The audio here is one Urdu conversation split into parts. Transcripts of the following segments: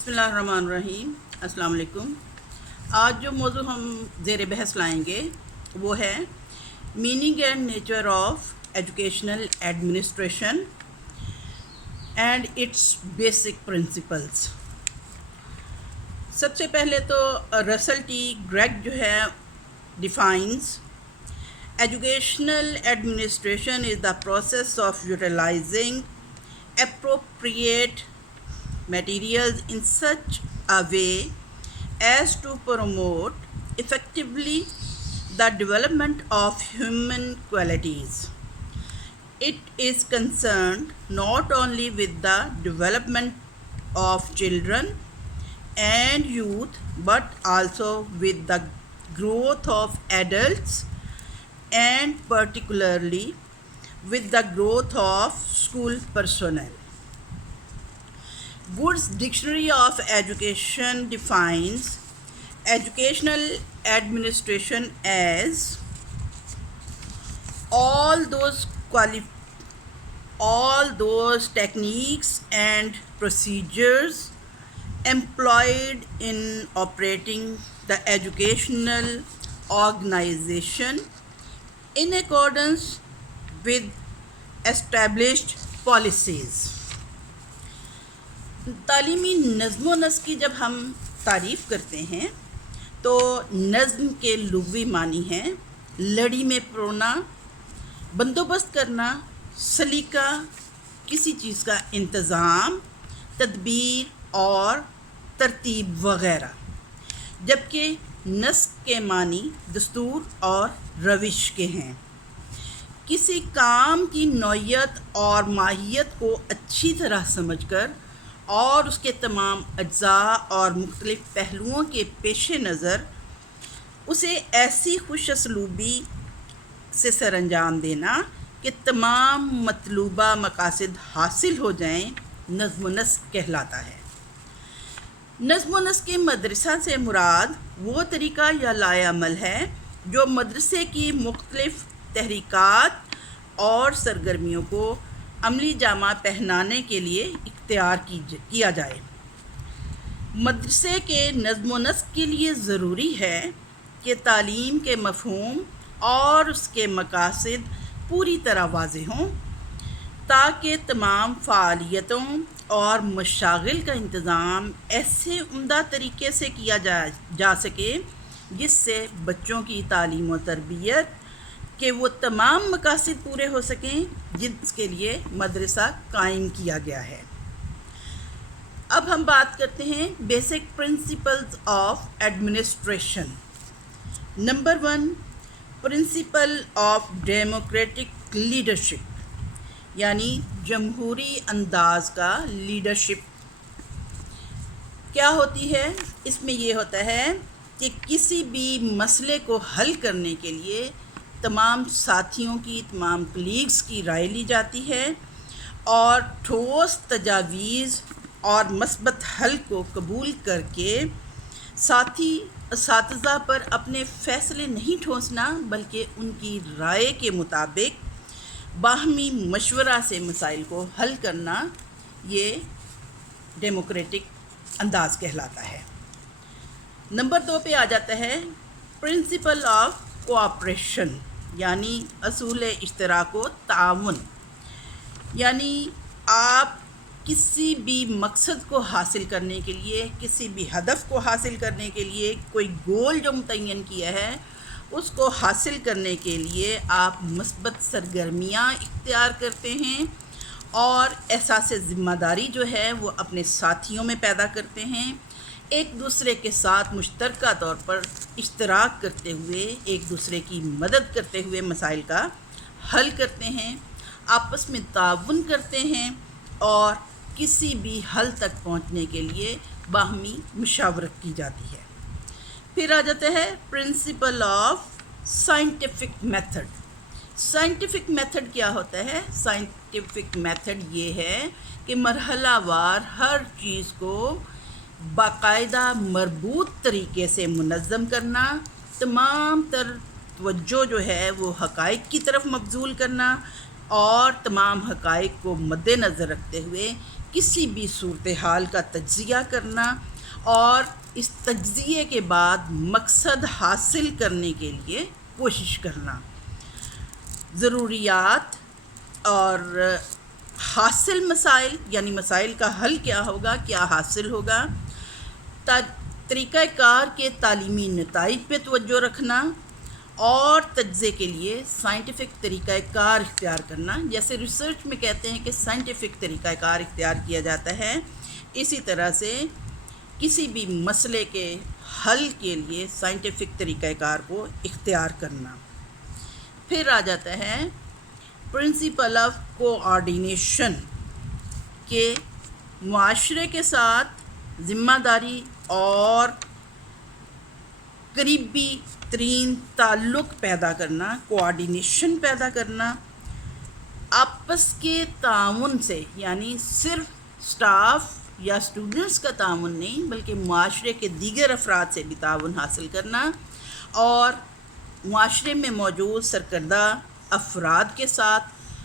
بسم اللہ الرحمن الرحیم۔ السلام علیکم۔ آج جو موضوع ہم زیر بحث لائیں گے وہ ہے meaning and nature of educational administration and its basic principles. سب سے پہلے تو رسل ٹی گریگ جو ہے defines educational administration as the process of utilising appropriate materials in such a way as to promote effectively the development of human qualities. It is concerned not only with the development of children and youth but also with the growth of adults and particularly with the growth of school personnel. Wood's Dictionary of Education defines educational administration as all those techniques and procedures employed in operating the educational organization in accordance with established policies. تعلیمی نظم و نسق کی جب ہم تعریف کرتے ہیں تو نظم کے لغوی معنی ہیں لڑی میں پرونا، بندوبست کرنا، سلیقہ، کسی چیز کا انتظام، تدبیر اور ترتیب وغیرہ، جبکہ نسق کے معنی دستور اور روش کے ہیں۔ کسی کام کی نوعیت اور ماہیت کو اچھی طرح سمجھ کر اور اس کے تمام اجزاء اور مختلف پہلوؤں کے پیش نظر اسے ایسی خوش اسلوبی سے سر انجام دینا کہ تمام مطلوبہ مقاصد حاصل ہو جائیں نظم و نسق کہلاتا ہے۔ نظم و نسق مدرسہ سے مراد وہ طریقہ یا لائحہ عمل ہے جو مدرسے کی مختلف تحریکات اور سرگرمیوں کو عملی جامہ پہنانے کے لیے اختیار کیا جائے۔ مدرسے کے نظم و نسق کے لیے ضروری ہے کہ تعلیم کے مفہوم اور اس کے مقاصد پوری طرح واضح ہوں تاکہ تمام فعالیتوں اور مشاغل کا انتظام ایسے عمدہ طریقے سے کیا جا سکے جس سے بچوں کی تعلیم و تربیت کہ وہ تمام مقاصد پورے ہو سکیں جس کے لیے مدرسہ قائم کیا گیا ہے۔ اب ہم بات کرتے ہیں basic principles of administration. Number 1، principle of democratic leadership, یعنی جمہوری انداز کا لیڈرشپ کیا ہوتی ہے؟ اس میں یہ ہوتا ہے کہ کسی بھی مسئلے کو حل کرنے کے لیے تمام ساتھیوں کی، تمام کلیگز کی رائے لی جاتی ہے اور ٹھوس تجاویز اور مثبت حل کو قبول کر کے ساتھی اساتذہ پر اپنے فیصلے نہیں ٹھوسنا بلکہ ان کی رائے کے مطابق باہمی مشورہ سے مسائل کو حل کرنا، یہ ڈیموکریٹک انداز کہلاتا ہے۔ نمبر 2 پہ آ جاتا ہے پرنسپل آف کوآپریشن، یعنی اصول اشتراک و تعاون، یعنی آپ کسی بھی مقصد کو حاصل کرنے کے لیے، کسی بھی ہدف کو حاصل کرنے کے لیے، کوئی گول جو متعین کیا ہے اس کو حاصل کرنے کے لیے آپ مثبت سرگرمیاں اختیار کرتے ہیں اور احساس ذمہ داری جو ہے وہ اپنے ساتھیوں میں پیدا کرتے ہیں، ایک دوسرے کے ساتھ مشترکہ طور پر اشتراک کرتے ہوئے ایک دوسرے کی مدد کرتے ہوئے مسائل کا حل کرتے ہیں، آپس میں تعاون کرتے ہیں اور کسی بھی حل تک پہنچنے کے لیے باہمی مشاورت کی جاتی ہے۔ پھر آ جاتا ہے principle of scientific method. Scientific method کیا ہوتا ہے؟ سائنٹیفک میتھڈ یہ ہے کہ مرحلہ وار ہر چیز کو باقاعدہ مربوط طریقے سے منظم کرنا، تمام تر توجہ جو ہے وہ حقائق کی طرف مبذول کرنا اور تمام حقائق کو مد نظر رکھتے ہوئے کسی بھی صورتحال کا تجزیہ کرنا اور اس تجزیے کے بعد مقصد حاصل کرنے کے لیے کوشش کرنا، ضروریات اور حاصل مسائل، یعنی مسائل کا حل کیا ہوگا، کیا حاصل ہوگا، طریقہ کار کے تعلیمی نتائج پہ توجہ رکھنا اور تجزیے کے لیے سائنٹیفک طریقہ کار اختیار کرنا۔ جیسے ریسرچ میں کہتے ہیں کہ سائنٹیفک طریقہ کار اختیار کیا جاتا ہے، اسی طرح سے کسی بھی مسئلے کے حل کے لیے سائنٹیفک طریقہ کار کو اختیار کرنا۔ پھر آ جاتا ہے پرنسپل آف کوآرڈینیشن، کہ معاشرے کے ساتھ ذمہ داری اور قریبی ترین تعلق پیدا کرنا، کوآرڈینیشن پیدا کرنا، آپس کے تعاون سے، یعنی صرف سٹاف یا اسٹوڈنٹس کا تعاون نہیں بلکہ معاشرے کے دیگر افراد سے بھی تعاون حاصل کرنا، اور معاشرے میں موجود سرکردہ افراد کے ساتھ،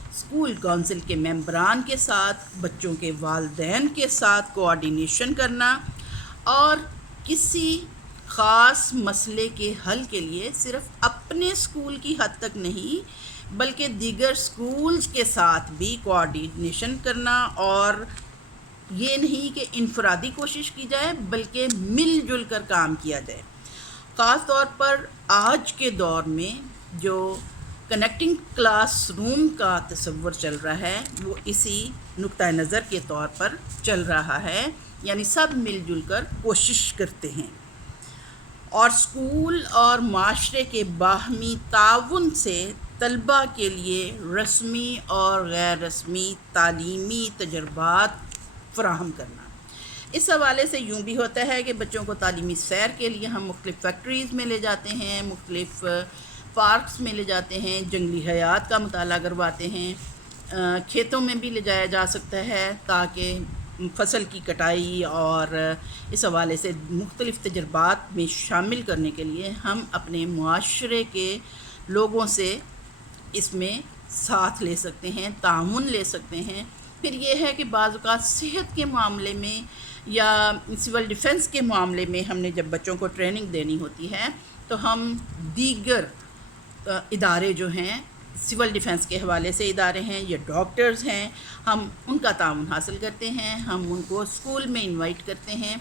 اسکول کونسل کے ممبران کے ساتھ، بچوں کے والدین کے ساتھ کوآرڈینیشن کرنا، اور کسی خاص مسئلے کے حل کے لیے صرف اپنے اسکول کی حد تک نہیں بلکہ دیگر اسکولز کے ساتھ بھی کوآرڈینیشن کرنا، اور یہ نہیں کہ انفرادی کوشش کی جائے بلکہ مل جل کر کام کیا جائے۔ خاص طور پر آج کے دور میں جو کنیکٹنگ کلاس روم کا تصور چل رہا ہے وہ اسی نقطہ نظر کے طور پر چل رہا ہے، یعنی سب مل جل کر کوشش کرتے ہیں، اور اسکول اور معاشرے کے باہمی تعاون سے طلباء کے لیے رسمی اور غیر رسمی تعلیمی تجربات فراہم کرنا۔ اس حوالے سے یوں بھی ہوتا ہے کہ بچوں کو تعلیمی سیر کے لیے ہم مختلف فیکٹریز میں لے جاتے ہیں، مختلف پارکس میں لے جاتے ہیں، جنگلی حیات کا مطالعہ کرواتے ہیں، کھیتوں میں بھی لے جایا جا سکتا ہے تاکہ فصل کی کٹائی اور اس حوالے سے مختلف تجربات میں شامل کرنے کے لیے ہم اپنے معاشرے کے لوگوں سے اس میں ساتھ لے سکتے ہیں، تعاون لے سکتے ہیں۔ پھر یہ ہے کہ بعض اوقات صحت کے معاملے میں یا سول ڈیفنس کے معاملے میں ہم نے جب بچوں کو ٹریننگ دینی ہوتی ہے تو ہم دیگر ادارے جو ہیں سول ڈیفنس کے حوالے سے ادارے ہیں یا ڈاکٹرز ہیں، ہم ان کا تعاون حاصل کرتے ہیں، ہم ان کو اسکول میں انوائٹ کرتے ہیں۔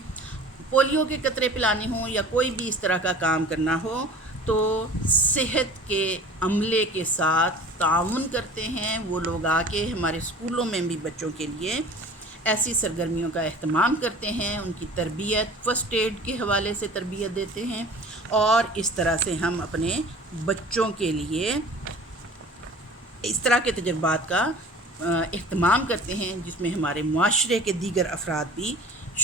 پولیو کے قطرے پلانے ہوں یا کوئی بھی اس طرح کا کام کرنا ہو تو صحت کے عملے کے ساتھ تعاون کرتے ہیں، وہ لوگ آ کے ہمارے اسکولوں میں بھی بچوں کے لیے ایسی سرگرمیوں کا اہتمام کرتے ہیں، ان کی تربیت فرسٹ ایڈ کے حوالے سے تربیت دیتے ہیں، اور اس طرح سے ہم اپنے بچوں کے لیے اس طرح کے تجربات کا اہتمام کرتے ہیں جس میں ہمارے معاشرے کے دیگر افراد بھی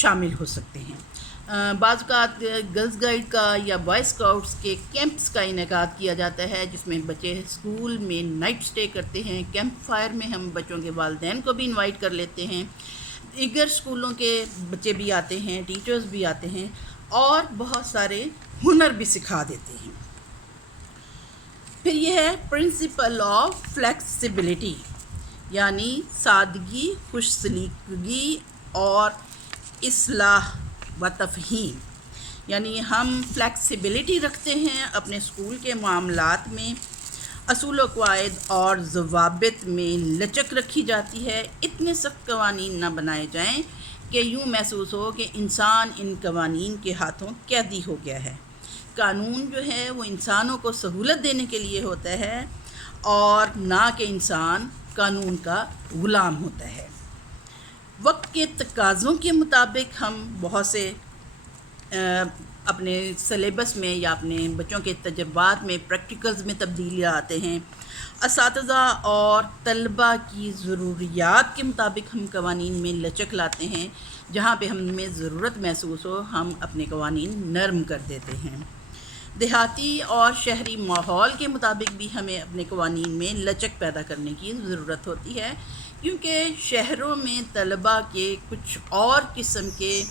شامل ہو سکتے ہیں۔ بعض اوقات گرلز گائیڈ کا یا بوائے اسکاؤٹس کے کیمپس کا انعقاد کیا جاتا ہے جس میں بچے اسکول میں نائٹ سٹے کرتے ہیں۔ کیمپ فائر میں ہم بچوں کے والدین کو بھی انوائٹ کر لیتے ہیں، دیگر اسکولوں کے بچے بھی آتے ہیں، ٹیچرز بھی آتے ہیں، اور بہت سارے ہنر بھی سکھا دیتے ہیں۔ پھر یہ ہے پرنسپل آف فلیکسیبلٹی، یعنی سادگی، خوش سلیقگی اور اصلاح و تفہیم، یعنی ہم فلیکسیبلٹی رکھتے ہیں اپنے اسکول کے معاملات میں، اصول و قواعد اور ضوابط میں لچک رکھی جاتی ہے، اتنے سخت قوانین نہ بنائے جائیں کہ یوں محسوس ہو کہ انسان ان قوانین کے ہاتھوں قیدی ہو گیا ہے۔ قانون جو ہے وہ انسانوں کو سہولت دینے کے لیے ہوتا ہے اور نہ کہ انسان قانون کا غلام ہوتا ہے۔ وقت کے تقاضوں کے مطابق ہم بہت سے اپنے سلیبس میں یا اپنے بچوں کے تجربات میں پریکٹیکلز میں تبدیلیاں آتے ہیں۔ اساتذہ اور طلباء کی ضروریات کے مطابق ہم قوانین میں لچک لاتے ہیں، جہاں پہ ہمیں ضرورت محسوس ہو ہم اپنے قوانین نرم کر دیتے ہیں۔ دیہاتی اور شہری ماحول کے مطابق بھی ہمیں اپنے قوانین میں لچک پیدا کرنے کی ضرورت ہوتی ہے، کیونکہ شہروں میں طلباء کے کچھ اور قسم کے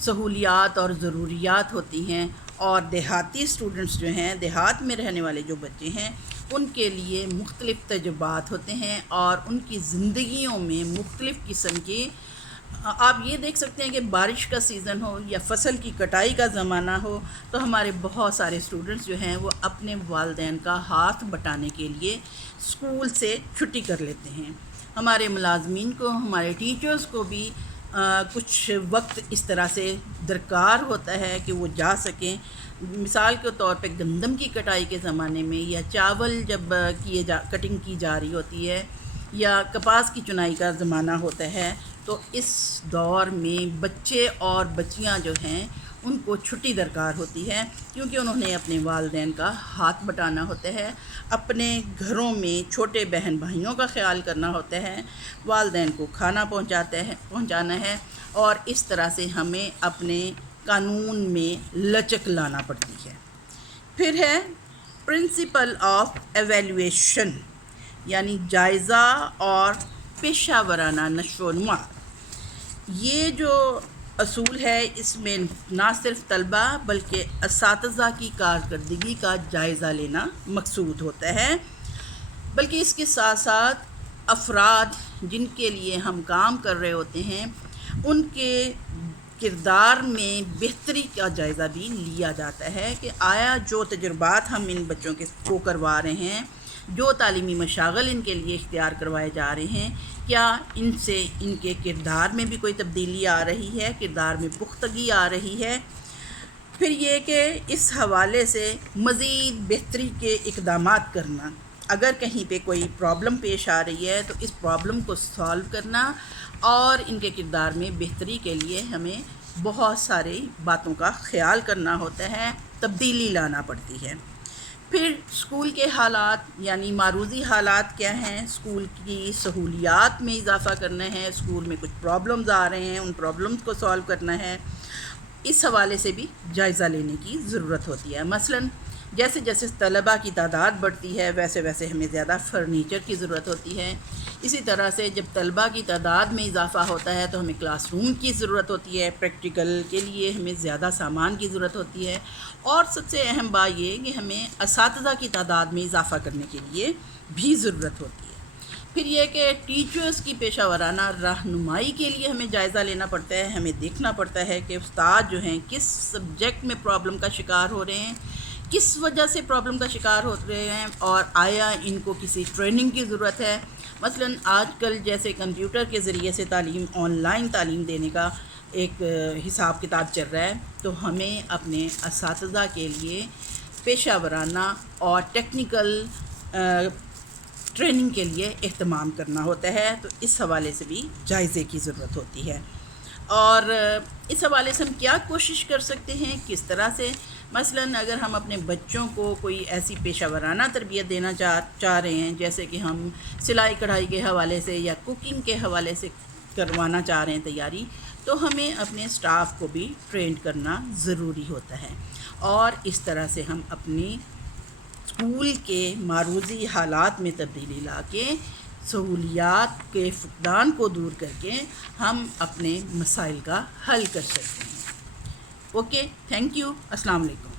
سہولیات اور ضروریات ہوتی ہیں، اور دیہاتی اسٹوڈنٹس جو ہیں، دیہات میں رہنے والے جو بچے ہیں، ان کے لیے مختلف تجربات ہوتے ہیں اور ان کی زندگیوں میں مختلف قسم کی آپ یہ دیکھ سکتے ہیں کہ بارش کا سیزن ہو یا فصل کی کٹائی کا زمانہ ہو تو ہمارے بہت سارے اسٹوڈنٹس جو ہیں وہ اپنے والدین کا ہاتھ بٹانے کے لیے اسکول سے چھٹی کر لیتے ہیں. ہمارے ملازمین کو، ہمارے ٹیچرز کو بھی کچھ وقت اس طرح سے درکار ہوتا ہے کہ وہ جا سکیں. مثال کے طور پہ گندم کی کٹائی کے زمانے میں یا چاول جب کٹنگ کی جا رہی ہوتی ہے یا کپاس کی چنائی کا زمانہ ہوتا ہے تو اس دور میں بچے اور بچیاں جو ہیں ان کو چھٹی درکار ہوتی ہے، کیونکہ انہوں نے اپنے والدین کا ہاتھ بٹانا ہوتا ہے، اپنے گھروں میں چھوٹے بہن بھائیوں کا خیال کرنا ہوتا ہے، والدین کو کھانا پہنچانا ہے، اور اس طرح سے ہمیں اپنے قانون میں لچک لانا پڑتی ہے. پھر ہے پرنسپل آف ایویلیویشن، یعنی جائزہ اور پیشہ ورانہ نشو و نما. یہ جو اصول ہے اس میں نہ صرف طلبہ بلکہ اساتذہ کی کارکردگی کا جائزہ لینا مقصود ہوتا ہے، بلکہ اس کے ساتھ ساتھ افراد جن کے لیے ہم کام کر رہے ہوتے ہیں ان کے کردار میں بہتری کا جائزہ بھی لیا جاتا ہے کہ آیا جو تجربات ہم ان بچوں کو کروا رہے ہیں، جو تعلیمی مشاغل ان کے لیے اختیار کروائے جا رہے ہیں، کیا ان سے ان کے کردار میں بھی کوئی تبدیلی آ رہی ہے، کردار میں پختگی آ رہی ہے. پھر یہ کہ اس حوالے سے مزید بہتری کے اقدامات کرنا، اگر کہیں پہ کوئی پرابلم پیش آ رہی ہے تو اس پرابلم کو سالو کرنا، اور ان کے کردار میں بہتری کے لیے ہمیں بہت ساری باتوں کا خیال کرنا ہوتا ہے، تبدیلی لانا پڑتی ہے. پھر اسکول کے حالات یعنی معروضی حالات کیا ہیں، اسکول کی سہولیات میں اضافہ کرنا ہے، اسکول میں کچھ پرابلمز آ رہے ہیں ان پرابلمز کو سالو کرنا ہے، اس حوالے سے بھی جائزہ لینے کی ضرورت ہوتی ہے. مثلا جیسے جیسے طلباء کی تعداد بڑھتی ہے ویسے ویسے ہمیں زیادہ فرنیچر کی ضرورت ہوتی ہے. اسی طرح سے جب طلباء کی تعداد میں اضافہ ہوتا ہے تو ہمیں کلاس روم کی ضرورت ہوتی ہے، پریکٹیکل کے لیے ہمیں زیادہ سامان کی ضرورت ہوتی ہے، اور سب سے اہم بات یہ کہ ہمیں اساتذہ کی تعداد میں اضافہ کرنے کے لیے بھی ضرورت ہوتی ہے. پھر یہ کہ ٹیچرز کی پیشہ ورانہ رہنمائی کے لیے ہمیں جائزہ لینا پڑتا ہے، ہمیں دیکھنا پڑتا ہے کہ استاد جو ہیں کس سبجیکٹ میں پرابلم کا شکار ہو رہے ہیں، کس وجہ سے پرابلم کا شکار ہو رہے ہیں، اور آیا ان کو کسی ٹریننگ کی ضرورت ہے. مثلا آج کل جیسے کمپیوٹر کے ذریعے سے آن لائن تعلیم دینے کا ایک حساب کتاب چل رہا ہے، تو ہمیں اپنے اساتذہ کے لیے پیشہ ورانہ اور ٹیکنیکل ٹریننگ کے لیے اہتمام کرنا ہوتا ہے. تو اس حوالے سے بھی جائزے کی ضرورت ہوتی ہے. اور اس حوالے سے ہم کیا کوشش کر سکتے ہیں، کس طرح سے، مثلا اگر ہم اپنے بچوں کو کوئی ایسی پیشہ ورانہ تربیت دینا چاہ رہے ہیں، جیسے کہ ہم سلائی کڑھائی کے حوالے سے یا کوکنگ کے حوالے سے کروانا چاہ رہے ہیں تیاری، تو ہمیں اپنے سٹاف کو بھی ٹرینڈ کرنا ضروری ہوتا ہے. اور اس طرح سے ہم اپنی اسکول کے معروضی حالات میں تبدیلی لا کے سہولیات کے فقدان کو دور کر کے ہم اپنے مسائل کا حل کر سکتے ہیں. اوکے، تھینک یو، السلام علیکم.